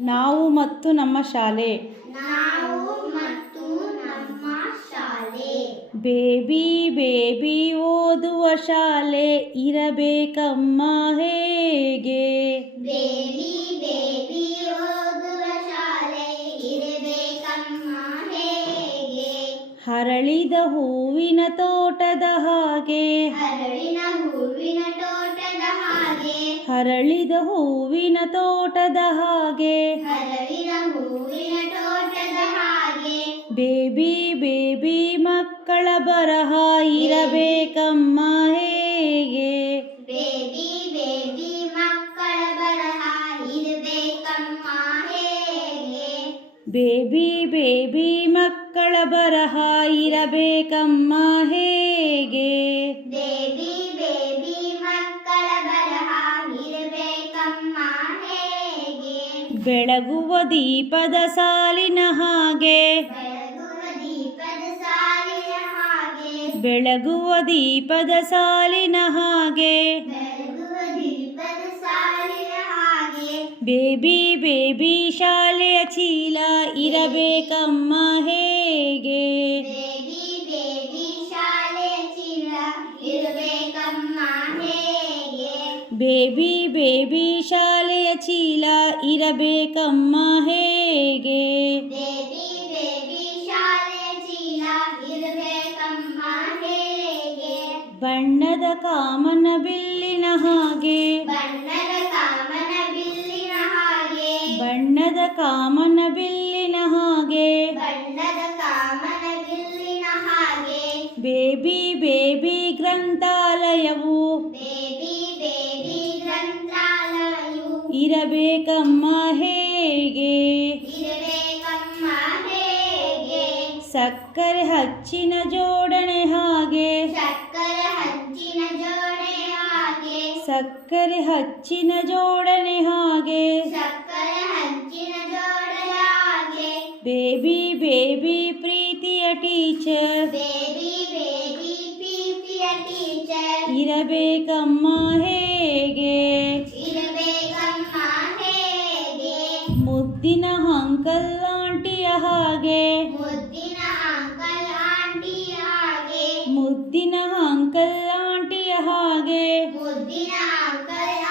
ನಾವು ಮತ್ತು ನಮ್ಮ ಶಾಲೆ. ನಾವು ಮತ್ತು ನಮ್ಮ ಶಾಲೆ. ಬೇಬಿ ಬೇಬಿ ಓದುವ ಶಾಲೆ ಇರಬೇಕಮ್ಮ ಹೇಗೆ? ಬೇಬಿ ಬೇಬಿ ಓದುವ ಶಾಲೆ ಇರಬೇಕಮ್ಮ ಹೇಗೆ? ಹರಳಿದ ಹೂವಿನ ತೋಟದ ಹಾಗೆ. ಹರಳಿನ ಹೂವಿನ ತೋಟದ ಹರಳಿದ ಹೂವಿನ ತೋಟದ ಹಾಗೆ. ಹರಳಿನ ಹೂವಿನ ತೋಟದ ಹಾಗೆ. ಬೇಬಿ ಬೇಬಿ ಮಕ್ಕಳ ಬರಹ ಇರಬೇಕಮ್ಮ ಹೇಗೆ? ಬೇಬಿ ಬೇಬಿ ಮಕ್ಕಳ ಬರಹ ಇರಬೇಕಮ್ಮ ಹೇಗೆ? ಬೇಬಿ ಬೇಬಿ ಮಕ್ಕಳ ಬರಹ ಇರಬೇಕಮ್ಮ ಬೆಳಗುವ ದೀಪದ ಸಾಲಿನ ಹಾಗೆ. ಬೆಳಗುವ ದೀಪದ ಸಾಲಿನ ಹಾಗೆ. ಬೆಳಗುವ ದೀಪದ ಸಾಲಿನ ಹಾಗೆ ಬೆಳಗುವ ದೀಪದ ಸಾಲಿನ ಹಾಗೆ ಬೇಬಿ ಬೇಬಿ ಶಾಲೆಯ ಚೀಲ ಇರಬೇಕಮ್ಮ ಹೇಗೆ? ಬೇಬಿ ಬೇಬಿ ಶಾಲೆ ಚೀಲ ಇರಬೇಕಮ್ಮ ಹೇಗೆ? ಬೇಬಿ ಬೇಬಿ ಶಾಲೆ ಚೀಲ ಇರಬೇಕಮ್ಮ ಬಣ್ಣದ ಕಾಮನ ಬಿಲ್ಲಿನ ಹಾಗೆ. ಬಣ್ಣದ ಕಾಮನ ಬಿಲ್ಲಿನ ಹಾಗೆ. ಬಣ್ಣದ ಕಾಮನ ಬಿಲ್ಲಿನ ಹಾಗೆ. ಬಣ್ಣದ ಕಾಮನ ಬಿಲ್ಲಿನ ಹಾಗೆ. ಬೇಬಿ ಬೇಬಿ ಗ್ರಂಥಾಲಯವು. ಬೇಬಿ ಇರಬೇಕಮ್ಮ ಹೇಗೆ? ಇರಬೇಕಮ್ಮ ಹೇಗೆ? ಸಕ್ಕರೆ ಹಚ್ಚಿನ ಜೋಡಣೆ ಹಾಗೆ? ಸಕ್ಕರೆ ಹಚ್ಚಿನ ಜೋಡೆ ಹಾಗೆ? ಸಕ್ಕರೆ ಹಚ್ಚಿನ ಜೋಡಣೆ ಹಾಗೆ? ಸಕ್ಕರೆ ಹಚ್ಚಿನ ಜೋಡೆ ಹಾಗೆ? ಬೇಬಿ ಬೇಬಿ ಪ್ರೀತಿಯ ಟೀಚರ್. ಬೇಬಿ ಬೇಬಿ ಪ್ರೀತಿಯ ಟೀಚರ್. ಇರಬೇಕಮ್ಮ ಹೇಗೆ? ಮುದ್ದಿನ ಅಂಕಲ್ ಆಂಟಿಯ ಹಾಗೆ ಮುದ್ದಿನ ಅಂಕಲ್ ಆಂಟಿಯ ಹಾಗೆ ಮುದ್ದಿನ ಅಂಕಲ್ ಆಂಟಿಯ ಹಾಗೆ ಮುದ್ದಿನ ಅಂಕಲ್